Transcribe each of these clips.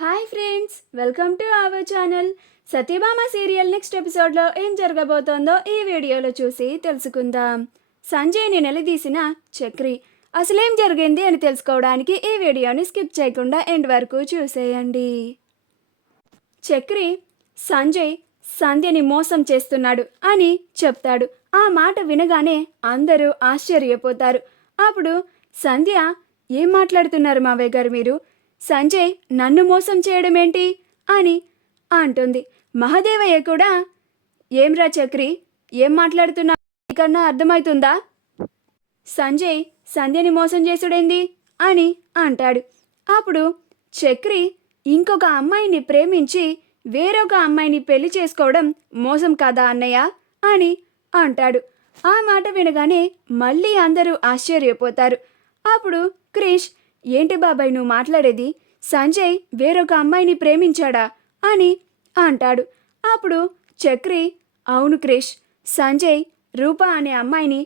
Hi friends, welcome to our channel. Satyabhama serial next ఎపిసోడ్లో ఏం జరగబోతోందో ఈ వీడియోలో చూసి తెలుసుకుందాం. సంజయ్ని నిలదీసిన చక్రి అసలేం జరిగింది అని తెలుసుకోవడానికి ఈ వీడియోని స్కిప్ చేయకుండా ఎండ్ వరకు చూసేయండి. చక్రి సంజయ్ సంధ్యని మోసం చేస్తున్నాడు అని చెప్తాడు. ఆ మాట వినగానే అందరూ ఆశ్చర్యపోతారు. అప్పుడు సంధ్య, ఏం మాట్లాడుతున్నారు మావయ్య గారు మీరు? సంజయ్ నన్ను మోసం చేయడం ఏంటి అని అంటుంది. మహదేవయ్య కూడా, ఏంరా చక్రి, ఏం మాట్లాడుతున్నా కన్నా అర్థమవుతుందా? సంజయ్ సంధ్యని మోసం చేసుడేంది అని అంటాడు. అప్పుడు చక్రి, ఇంకొక అమ్మాయిని ప్రేమించి వేరొక అమ్మాయిని పెళ్లి చేసుకోవడం మోసం కాదా అన్నయ్య అని అంటాడు. ఆ మాట వినగానే మళ్ళీ అందరూ ఆశ్చర్యపోతారు. అప్పుడు క్రిష్, ఏంటి బాబాయ్ నువ్వు మాట్లాడేది? సంజయ్ వేరొక అమ్మాయిని ప్రేమించాడా అని అంటాడు. అప్పుడు చక్రి, అవును క్రిష్, సంజయ్ రూప అనే అమ్మాయిని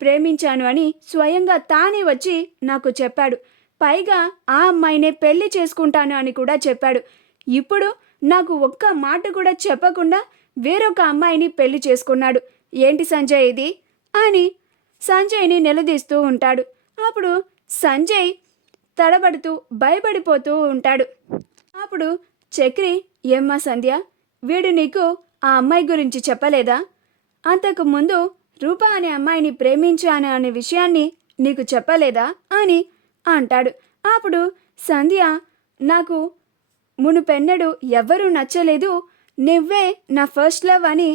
ప్రేమించాను అని స్వయంగా తానే వచ్చి నాకు చెప్పాడు. పైగా ఆ అమ్మాయినే పెళ్లి చేసుకుంటాను అని కూడా చెప్పాడు. ఇప్పుడు నాకు ఒక్క మాట కూడా చెప్పకుండా వేరొక అమ్మాయిని పెళ్లి చేసుకున్నాడు. ఏంటి సంజయ్ ఇది అని సంజయ్ని నిలదీస్తూ ఉంటాడు. అప్పుడు సంజయ్ తడబడుతూ భయపడిపోతూ ఉంటాడు. అప్పుడు చక్రి, ఏమ్మా సంధ్య, వీడు నీకు ఆ అమ్మాయి గురించి చెప్పలేదా? అంతకు ముందు రూప అనే అమ్మాయిని ప్రేమించాను అనే విషయాన్ని నీకు చెప్పలేదా అని అంటాడు. అప్పుడు సంధ్య, నాకు మునుపెన్నడు ఎవ్వరూ నచ్చలేదు, నువ్వే నా ఫస్ట్ లవ్ అని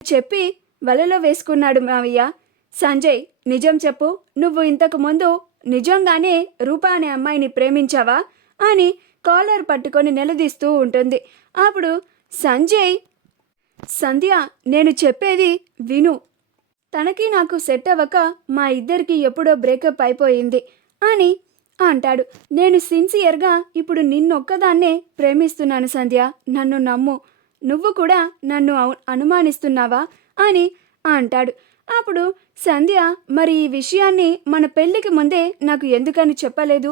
చెప్పి వలలో వేసుకున్నాడు మావయ్య. సంజయ్ నిజం చెప్పు, నువ్వు ఇంతకు ముందు నిజంగానే రూప అనే అమ్మాయిని ప్రేమించావా అని కాలర్ పట్టుకొని నిలదీస్తూ ఉంటుంది. అప్పుడు సంజయ్, సంధ్య నేను చెప్పేది విను, తనకి నాకు సెట్ అవ్వక మా ఇద్దరికి ఎప్పుడో బ్రేకప్ అయిపోయింది అని అంటాడు. నేను సిన్సియర్గా ఇప్పుడు నిన్నొక్కదాన్నే ప్రేమిస్తున్నాను సంధ్య, నన్ను నమ్ము, నువ్వు కూడా నన్ను అనుమానిస్తున్నావా అని అంటాడు. అప్పుడు సంధ్య, మరి ఈ విషయాన్ని మన పెళ్ళికి ముందే నాకు ఎందుకని చెప్పలేదు?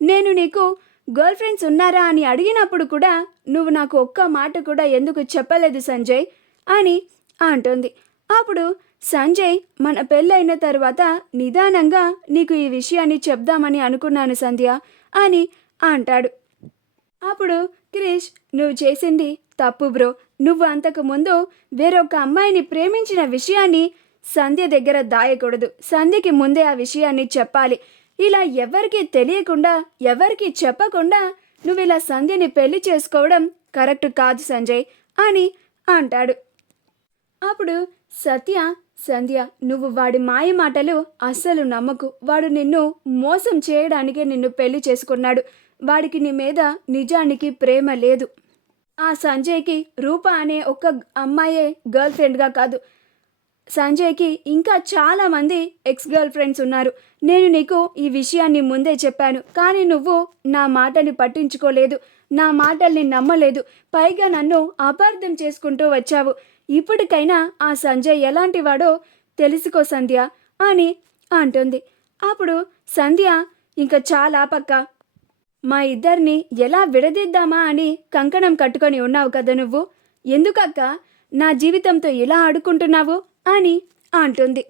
నేను నీకు గర్ల్ ఫ్రెండ్స్ ఉన్నారా అని అడిగినప్పుడు కూడా నువ్వు నాకు ఒక్క మాట కూడా ఎందుకు చెప్పలేదు సంజయ్ అని అంటుంది. అప్పుడు సంజయ్, మన పెళ్ళైన తర్వాత నిదానంగా నీకు ఈ విషయాన్ని చెప్దామని అనుకున్నాను సంధ్య అని అంటాడు. అప్పుడు క్రిష్, నువ్వు చేసింది తప్పు బ్రో, నువ్వు అంతకు ముందు వేరొక అమ్మాయిని ప్రేమించిన విషయాన్ని సంధ్య దగ్గర దాయకూడదు, సంధ్యకి ముందే ఆ విషయాన్ని చెప్పాలి. ఇలా ఎవరికి తెలియకుండా ఎవరికి చెప్పకుండా నువ్వు ఇలా సంధ్యని పెళ్లి చేసుకోవడం కరెక్ట్ కాదు సంజయ్ అని అంటాడు. అప్పుడు సత్య, సంధ్య నువ్వు వాడి మాయ మాటలు అస్సలు నమ్మకు, వాడు నిన్ను మోసం చేయడానికే నిన్ను పెళ్లి చేసుకున్నాడు, వాడికి నీ మీద నిజానికి ప్రేమ లేదు. ఆ సంజయ్కి రూప అనే ఒక్క అమ్మాయే గర్ల్ ఫ్రెండ్గా కాదు, సంజయ్కి ఇంకా చాలామంది ఎక్స్ గర్ల్ ఫ్రెండ్స్ ఉన్నారు. నేను నీకు ఈ విషయాన్ని ముందే చెప్పాను, కానీ నువ్వు నా మాటని పట్టించుకోలేదు, నా మాటల్ని నమ్మలేదు, పైగా నన్ను అపార్థం చేసుకుంటూ వచ్చావు. ఇప్పటికైనా ఆ సంజయ్ ఎలాంటి వాడో తెలుసుకో సంధ్య అని అంటుంది. అప్పుడు సంధ్య, ఇంకా చాలా పక్క, మా ఇద్దరిని ఎలా విడదీద్దామా అని కంకణం కట్టుకొని ఉన్నావు కదా నువ్వు, ఎందుకక్క నా జీవితంతో ఇలా ఆడుకుంటున్నావు అని అంటుంది.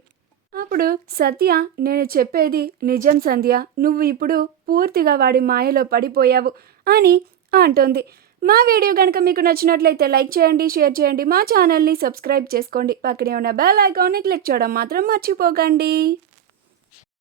అప్పుడు సత్య, నేను చెప్పేది నిజం సంధ్య, నువ్వు ఇప్పుడు పూర్తిగా వాడి మాయలో పడిపోయావు అని అంటుంది. మా వీడియో కనుక మీకు నచ్చినట్లయితే లైక్ చేయండి, షేర్ చేయండి, మా ఛానల్ని సబ్స్క్రైబ్ చేసుకోండి, పక్కనే ఉన్న బెల్ ఐకాన్ని క్లిక్ చేయడం మాత్రం మర్చిపోకండి.